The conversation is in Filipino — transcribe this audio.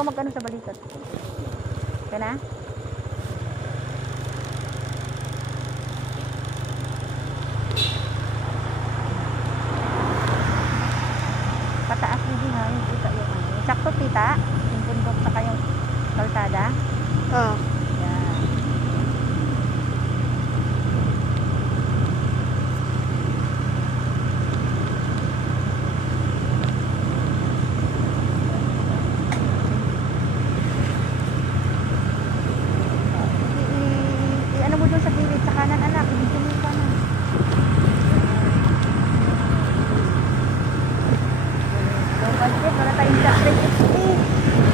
ka mag-ano sa balikat. Kaya na? Pataas din ha, yung kita yung ano. Sakto kita, yung bundok sa kayong kalsada. Oo. Yan. I-ano mo doon sa gilid, sa kanan anak, dito mo yung kanan. Low budget, wala tayong sa 360.